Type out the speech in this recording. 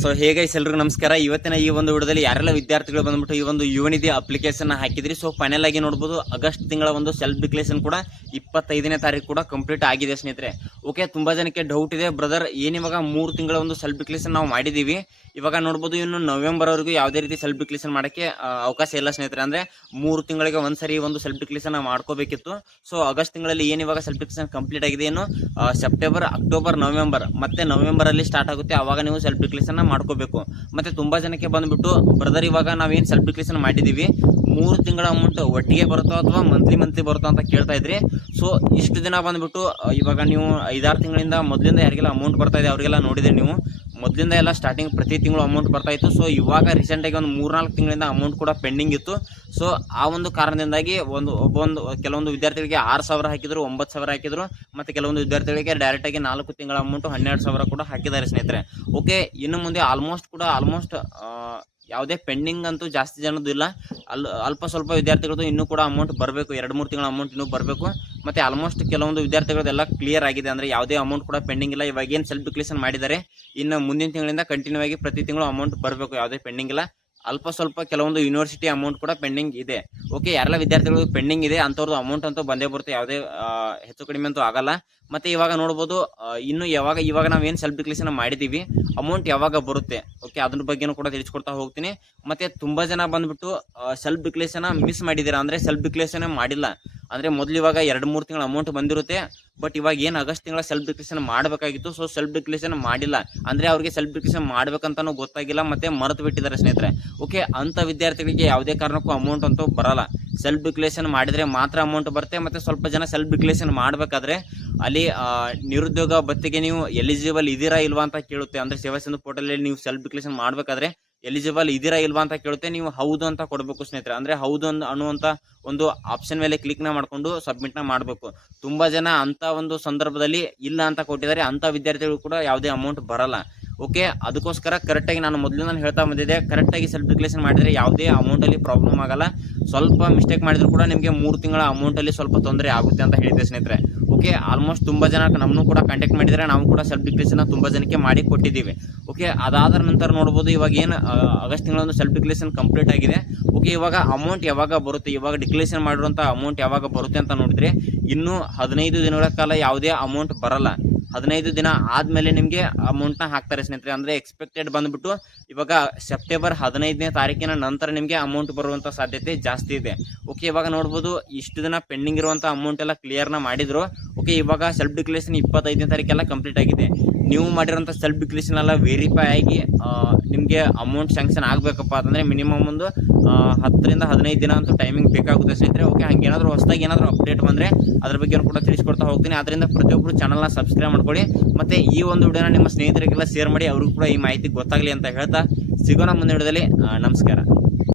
So ಹೇಗೆ ಎಲ್ರಿಗೂ ನಮಸ್ಕಾರ. ಇವತ್ತಿನ ಈ ಒಂದು ವಿಡಿಯೋದಲ್ಲಿ ಯಾರೆಲ್ಲ ವಿದ್ಯಾರ್ಥಿಗಳು ಬಂದ್ಬಿಟ್ಟು ಈ ಒಂದು ಯುವನಿಧಿ ಅಪ್ಲಿಕೇಶನ್ ಹಾಕಿದ್ರಿ ಸೊ ಫೈನಲ್ ಆಗಿ ನೋಡ್ಬೋದು, ಆಗಸ್ಟ್ ತಿಂಗಳ ಒಂದು ಸೆಲ್ಫ್ ಡಿಕ್ಲೇಷನ್ ಕೂಡ ಇಪ್ಪತ್ತೈದನೇ ತಾರೀಕು ಕೂಡ ಕಂಪ್ಲೀಟ್ ಆಗಿದೆ ಸ್ನೇಹಿತರೆ. ಓಕೆ, ತುಂಬಾ ಜನಕ್ಕೆ ಡೌಟ್ ಇದೆ. ಬ್ರದರ್ ಏನಿವಾಗ ಮೂರು ತಿಂಗಳ ಒಂದು ಸೆಲ್ಫ್ ಡಿಕ್ಲೇಷನ್ ನಾವು ಮಾಡಿದೀವಿ. ಇವಾಗ ನೋಡ್ಬೋದು ಇನ್ನು ನವೆಂಬರ್ ವರೆಗೂ ಯಾವುದೇ ರೀತಿ ಸೆಲ್ಫ್ ಡಿಕ್ಲೇಷನ್ ಮಾಡೋಕ್ಕೆ ಅವಕಾಶ ಇಲ್ಲ ಸ್ನೇಹಿತರೆ. ಅಂದ್ರೆ ಮೂರು ತಿಂಗಳಿಗೆ ಒಂದ್ಸರಿ ಒಂದು ಸೆಲ್ಫ್ ಡಿಕ್ಲೇಷನ್ ನಾವು ಮಾಡ್ಕೋಬೇಕಿತ್ತು. ಸೊ ಆಗಸ್ಟ್ ತಿಂಗಳಲ್ಲಿ ಏನು ಇವಾಗ ಸೆಲ್ಫ್ ಡಿಕ್ಲೇಷನ್ ಕಂಪ್ಲೀಟ್ ಆಗಿದೆ ಏನು ಸೆಪ್ಟೆಂಬರ್ ಅಕ್ಟೋಬರ್ ನವೆಂಬರ್ ಮತ್ತೆ ನವೆಂಬರ್ ಅಲ್ಲಿ ಸ್ಟಾರ್ಟ್ ಆಗುತ್ತೆ, ಅವಾಗ ನೀವು ಸೆಲ್ಫ್ ಡಿಕ್ಲೇಷನ್ ಮಾಡ್ಕೋಬೇಕು. ಮತ್ತೆ ತುಂಬಾ ಜನಕ್ಕೆ ಬಂದ್ಬಿಟ್ಟು ಬ್ರದರ್ ಇವಾಗ ನಾವೇನು ಸೆಲ್ಫ್ ಡಿಕ್ಲೇಷನ್ ಮಾಡಿದೀವಿ. ಮೂರು ತಿಂಗಳ ಅಮೌಂಟ್ ಒಟ್ಟಿಗೆ ಬರುತ್ತೋ ಅಥವಾ ಮಂತ್ಲಿ ಮಂತ್ಲಿ ಬರುತ್ತೋ ಅಂತ ಕೇಳ್ತಾ ಇದ್ರಿ. ಸೊ ಇಷ್ಟು ದಿನ ಬಂದ್ಬಿಟ್ಟು ಇವಾಗ ನೀವು ಐದಾರು ತಿಂಗಳಿಂದ ಮೊದಲಿಂದ ಯಾರಿಗೆಲ್ಲ ಅಮೌಂಟ್ ಬರ್ತಾ ಇದೆ ಅವರಿಗೆಲ್ಲ ನೋಡಿದ್ರಿ ನೀವು. ಮೊದಲಿಂದ ಎಲ್ಲ ಸ್ಟಾರ್ಟಿಂಗ್ ಪ್ರತಿ ತಿಂಗಳು ಅಮೌಂಟ್ ಬರ್ತಾ ಇತ್ತು. ಸೊ ಇವಾಗ ರೀಸೆಂಟಾಗಿ ಒಂದು ಮೂರ್ನಾಲ್ಕು ತಿಂಗಳಿಂದ ಅಮೌಂಟ್ ಕೂಡ ಪೆಂಡಿಂಗ್ ಇತ್ತು. ಸೊ ಆ ಒಂದು ಕಾರಣದಿಂದಾಗಿ ಒಂದು ಒಬ್ಬೊಂದು, ಕೆಲವೊಂದು ವಿದ್ಯಾರ್ಥಿಗಳಿಗೆ ಆರು ಸಾವಿರ ಹಾಕಿದ್ರು, ಒಂಬತ್ತು ಸಾವಿರ ಹಾಕಿದ್ರು, ಮತ್ತು ಕೆಲವೊಂದು ವಿದ್ಯಾರ್ಥಿಗಳಿಗೆ ಡೈರೆಕ್ಟಾಗಿ ನಾಲ್ಕು ತಿಂಗಳ ಅಮೌಂಟು ಹನ್ನೆರಡು ಸಾವಿರ ಕೂಡ ಹಾಕಿದ್ದಾರೆ ಸ್ನೇಹಿತರೆ. ಓಕೆ ಇನ್ನು ಮುಂದೆ ಆಲ್ಮೋಸ್ಟ್ ಕೂಡ ಆಲ್ಮೋಸ್ಟ್ ಯಾವುದೇ ಪೆಂಡಿಂಗ್ ಅಂತೂ ಜಾಸ್ತಿ ಜನದ್ದು ಇಲ್ಲ. ಅಲ್, ಅಲ್ಪ ಸ್ವಲ್ಪ ವಿದ್ಯಾರ್ಥಿಗಳದ್ದು ಇನ್ನೂ ಕೂಡ ಅಮೌಂಟ್ ಬರಬೇಕು. ಎರಡು, ಮೂರು ತಿಂಗಳ ಅಮೌಂಟ್ ಇನ್ನೂ ಬರಬೇಕು. ಮತ್ತು ಆಲ್ಮೋಸ್ಟ್ ಕೆಲವೊಂದು ವಿದ್ಯಾರ್ಥಿಗಳದೆಲ್ಲ ಕ್ಲಿಯರ್ ಆಗಿದೆ ಅಂದರೆ ಯಾವುದೇ ಅಮೌಂಟ್ ಕೂಡ ಪೆಂಡಿಂಗ್ ಇಲ್ಲ. ಇವಾಗ ಏನು ಸೆಲ್ಫ್ ಡಿಕ್ಲೇಷನ್ ಮಾಡಿದ್ದಾರೆ, ಇನ್ನು ಮುಂದಿನ ತಿಂಗಳಿಂದ ಕಂಟಿನ್ಯೂ ಆಗಿ ಪ್ರತಿ ತಿಂಗಳು ಅಮೌಂಟ್ ಬರಬೇಕು. ಯಾವುದೇ ಪೆಂಡಿಂಗ್ ಇಲ್ಲ. ಅಲ್ಪ ಸ್ವಲ್ಪ ಕೆಲವೊಂದು ಯೂನಿವರ್ಸಿಟಿ ಅಮೌಂಟ್ ಕೂಡ ಪೆಂಡಿಂಗ್ ಇದೆ. ಓಕೆ ಯಾರೆಲ್ಲ ವಿದ್ಯಾರ್ಥಿಗಳು ಪೆಂಡಿಂಗ್ ಇದೆ ಅಂಥವ್ರದ್ದು ಅಮೌಂಟ್ ಅಂತೂ ಬಂದೇ ಬರುತ್ತೆ, ಯಾವುದೇ ಹೆಚ್ಚು ಕಡಿಮೆ ಅಂತೂ ಆಗಲ್ಲ. ಮತ್ತೆ ಇವಾಗ ನೋಡ್ಬೋದು ಇನ್ನು ಯಾವಾಗ, ಇವಾಗ ನಾವು ಏನು ಸೆಲ್ಫ್ ಡಿಕ್ಲೇಷನ್ ಮಾಡಿದ್ದೀವಿ ಅಮೌಂಟ್ ಯಾವಾಗ ಬರುತ್ತೆ ಓಕೆ ಅದ್ರ ಬಗ್ಗೆನೂ ಕೂಡ ತಿಳಿಸ್ಕೊಡ್ತಾ ಹೋಗ್ತೀನಿ. ಮತ್ತೆ ತುಂಬ ಜನ ಬಂದ್ಬಿಟ್ಟು ಸೆಲ್ಫ್ ಡಿಕ್ಲೇಷನ್ ಮಿಸ್ ಮಾಡಿದ್ದೀರಾ ಅಂದರೆ ಸೆಲ್ಫ್ ಡಿಕ್ಲೇಷನ್ ಮಾಡಿಲ್ಲ. ಅಂದ್ರೆ ಮೊದಲು ಇವಾಗ ಎರಡು, ಮೂರು ತಿಂಗಳ ಅಮೌಂಟ್ ಬಂದಿರುತ್ತೆ. ಬಟ್ ಇವಾಗ ಏನು ಆಗಸ್ಟ್ ತಿಂಗಳ ಸೆಲ್ಫ್ ಡಿಕ್ಲೇಷನ್ ಮಾಡಬೇಕಾಗಿತ್ತು. ಸೊ ಸೆಲ್ಫ್ ಡಿಕ್ಲೇಷನ್ ಮಾಡಿಲ್ಲ. ಅಂದರೆ ಅವರಿಗೆ ಸೆಲ್ಫ್ ಡಿಕ್ಲೇಷನ್ ಮಾಡಬೇಕಂತನೂ ಗೊತ್ತಾಗಿಲ್ಲ, ಮತ್ತು ಮರೆತು ಬಿಟ್ಟಿದ್ದಾರೆ ಸ್ನೇಹಿತರೆ. ಓಕೆ ಅಂಥ ವಿದ್ಯಾರ್ಥಿಗಳಿಗೆ ಯಾವುದೇ ಕಾರಣಕ್ಕೂ ಅಮೌಂಟ್ ಅಂತೂ ಬರಲ್ಲ. ಸೆಲ್ಫ್ ಡಿಕ್ಲೇಷನ್ ಮಾಡಿದರೆ ಮಾತ್ರ ಅಮೌಂಟ್ ಬರುತ್ತೆ, ಮತ್ತು ಸ್ವಲ್ಪ ಜನ ಸೆಲ್ಫ್ ಡಿಕ್ಲೇಷನ್ ಮಾಡಬೇಕಾದ್ರೆ ಅಲ್ಲಿ ನಿರುದ್ಯೋಗ ಭತ್ತೆಗೆ ನೀವು ಎಲಿಜಿಬಲ್ ಇದ್ದೀರಾ ಇಲ್ವಾ ಅಂತ ಕೇಳುತ್ತೆ. ಅಂದರೆ ಸೇವಾ ಸಿಂಧು ಪೋರ್ಟಲಲ್ಲಿ ನೀವು ಸೆಲ್ಫ್ ಡಿಕ್ಲೇಷನ್ ಮಾಡಬೇಕಾದ್ರೆ ಎಲಿಜಿಬಲ್ ಇದೀರಾ ಇಲ್ವಾ ಅಂತ ಕೇಳುತ್ತೆ. ನೀವು ಹೌದು ಅಂತ ಕೊಡಬೇಕು ಸ್ನೇಹಿತರೆ. ಅಂದರೆ ಹೌದು ಅಂತ ಅನ್ನುವಂತ ಒಂದು ಆಪ್ಷನ್ ಮೇಲೆ ಕ್ಲಿಕ್ನ ಸಬ್ಮಿಟ್ನ ಮಾಡಬೇಕು. ತುಂಬ ಜನ ಅಂತ ಒಂದು ಸಂದರ್ಭದಲ್ಲಿ ಇಲ್ಲ ಅಂತ ಕೊಟ್ಟಿದ್ದಾರೆ. ಅಂತ ವಿದ್ಯಾರ್ಥಿಗಳು ಕೂಡ ಯಾವುದೇ ಅಮೌಂಟ್ ಬರಲ್ಲ. ಓಕೆ ಅದಕ್ಕೋಸ್ಕರ ಕರೆಕ್ಟಾಗಿ ನಾನು ಮೊದಲು ನಾನು ಹೇಳ್ತಾ ಬಂದಿದ್ದೆ. ಕರೆಕ್ಟಾಗಿ ಸೆಲ್ಫ್ ಡಿಕ್ಲೇಷನ್ ಮಾಡಿದರೆ ಯಾವುದೇ ಅಮೌಂಟಲ್ಲಿ ಪ್ರಾಬ್ಲಮ್ ಆಗಲ್ಲ. ಸ್ವಲ್ಪ ಮಿಸ್ಟೇಕ್ ಮಾಡಿದರೂ ಕೂಡ ನಿಮಗೆ ಮೂರು ತಿಂಗಳ ಅಮೌಂಟಲ್ಲಿ ಸ್ವಲ್ಪ ತೊಂದರೆ ಆಗುತ್ತೆ ಅಂತ ಹೇಳಿದ್ದೆ ಸ್ನೇಹಿತರೆ. ಓಕೆ ಆಲ್ಮೋಸ್ಟ್ ತುಂಬ ಜನ ನಮ್ಮನ್ನು ಕೂಡ ಕಾಂಟ್ಯಾಕ್ಟ್ ಮಾಡಿದರೆ ನಾವು ಕೂಡ ಸೆಲ್ಫ್ ಡಿಕ್ಲೇಷನ್ ತುಂಬ ಜನಕ್ಕೆ ಮಾಡಿ ಕೊಟ್ಟಿದ್ದೀವಿ. ಓಕೆ ಅದಾದ ನಂತರ ನೋಡ್ಬೋದು ಇವಾಗ ಏನು ಆಗಸ್ಟ್ ತಿಂಗಳ ಒಂದು ಸೆಲ್ಫ್ ಡಿಕ್ಲೇಷನ್ ಕಂಪ್ಲೀಟ್ ಆಗಿದೆ. ಓಕೆ ಇವಾಗ ಅಮೌಂಟ್ ಯಾವಾಗ ಬರುತ್ತೆ? ಇವಾಗ ಡಿಕ್ಲೇಷನ್ ಮಾಡಿರುವಂಥ ಅಮೌಂಟ್ ಯಾವಾಗ ಬರುತ್ತೆ ಅಂತ ನೋಡಿದ್ರೆ ಇನ್ನೂ ಹದಿನೈದು ದಿನಗಳ ಕಾಲ ಯಾವುದೇ ಅಮೌಂಟ್ ಬರಲ್ಲ. ಹದಿನೈದು ದಿನ ಆದಮೇಲೆ ನಿಮಗೆ ಅಮೌಂಟ್ನ ಹಾಕ್ತಾರೆ ಸ್ನೇಹಿತರೆ. ಅಂದರೆ ಎಕ್ಸ್ಪೆಕ್ಟೆಡ್ ಬಂದ್ಬಿಟ್ಟು ಇವಾಗ ಸೆಪ್ಟೆಂಬರ್ ಹದಿನೈದನೇ ತಾರೀಕಿನ ನಂತರ ನಿಮಗೆ ಅಮೌಂಟ್ ಬರುವಂಥ ಸಾಧ್ಯತೆ ಜಾಸ್ತಿ ಇದೆ. ಓಕೆ ಇವಾಗ ನೋಡ್ಬೋದು ಇಷ್ಟು ದಿನ ಪೆಂಡಿಂಗ್ ಇರುವಂಥ ಅಮೌಂಟ್ ಎಲ್ಲ ಕ್ಲಿಯರ್ನ ಮಾಡಿದ್ರು. ಓಕೆ ಇವಾಗ ಸೆಲ್ಫ್ ಡಿಕ್ಲೇಷನ್ ಇಪ್ಪತ್ತೈದನೇ ತಾರೀಕೆಲ್ಲ ಕಂಪ್ಲೀಟ್ ಆಗಿದೆ. ನೀವು ಮಾಡಿರೋಂಥ ಸೆಲ್ಫ್ ಡಿಕ್ಲೇಷನ್ ಎಲ್ಲ ವೆರಿಫೈ ಆಗಿ ನಿಮಗೆ ಅಮೌಂಟ್ ಸ್ಯಾಂಕ್ಷನ್ ಆಗಬೇಕಪ್ಪ ಅಂತಂದರೆ ಮಿನಿಮಮ್ ಒಂದು ಹತ್ತರಿಂದ ಹದಿನೈದು ದಿನ ಅಂತೂ ಟೈಮಿಂಗ್ ಬೇಕಾಗುತ್ತೆ ಸ್ನೇಹಿತರೆ. ಓಕೆ ಹಂಗೇನಾದರೂ ಹೊಸದಾಗಿ ಏನಾದರೂ ಅಪ್ಡೇಟ್ ಬಂದರೆ ಅದ್ರ ಬಗ್ಗೆ ಕೂಡ ತಿಳಿಸ್ಕೊಡ್ತಾ ಹೋಗ್ತೀನಿ. ಅದರಿಂದ ಪ್ರತಿಯೊಬ್ಬರು ಚಾನಲ್ನ ಸಬ್ಸ್ಕ್ರೈಬ್ ಮಾಡ್ಕೊಳ್ಳಿ. ಮತ್ತು ಈ ಒಂದು ವಿಡಿಯೋನ ನಿಮ್ಮ ಸ್ನೇಹಿತರಿಗೆಲ್ಲ ಶೇರ್ ಮಾಡಿ, ಅವ್ರಿಗೂ ಕೂಡ ಈ ಮಾಹಿತಿ ಗೊತ್ತಾಗಲಿ ಅಂತ ಹೇಳ್ತಾ ಸಿಗೋಣ ಮುಂದಿನ ವಿಡಿಯೋದಲ್ಲಿ. ನಮಸ್ಕಾರ.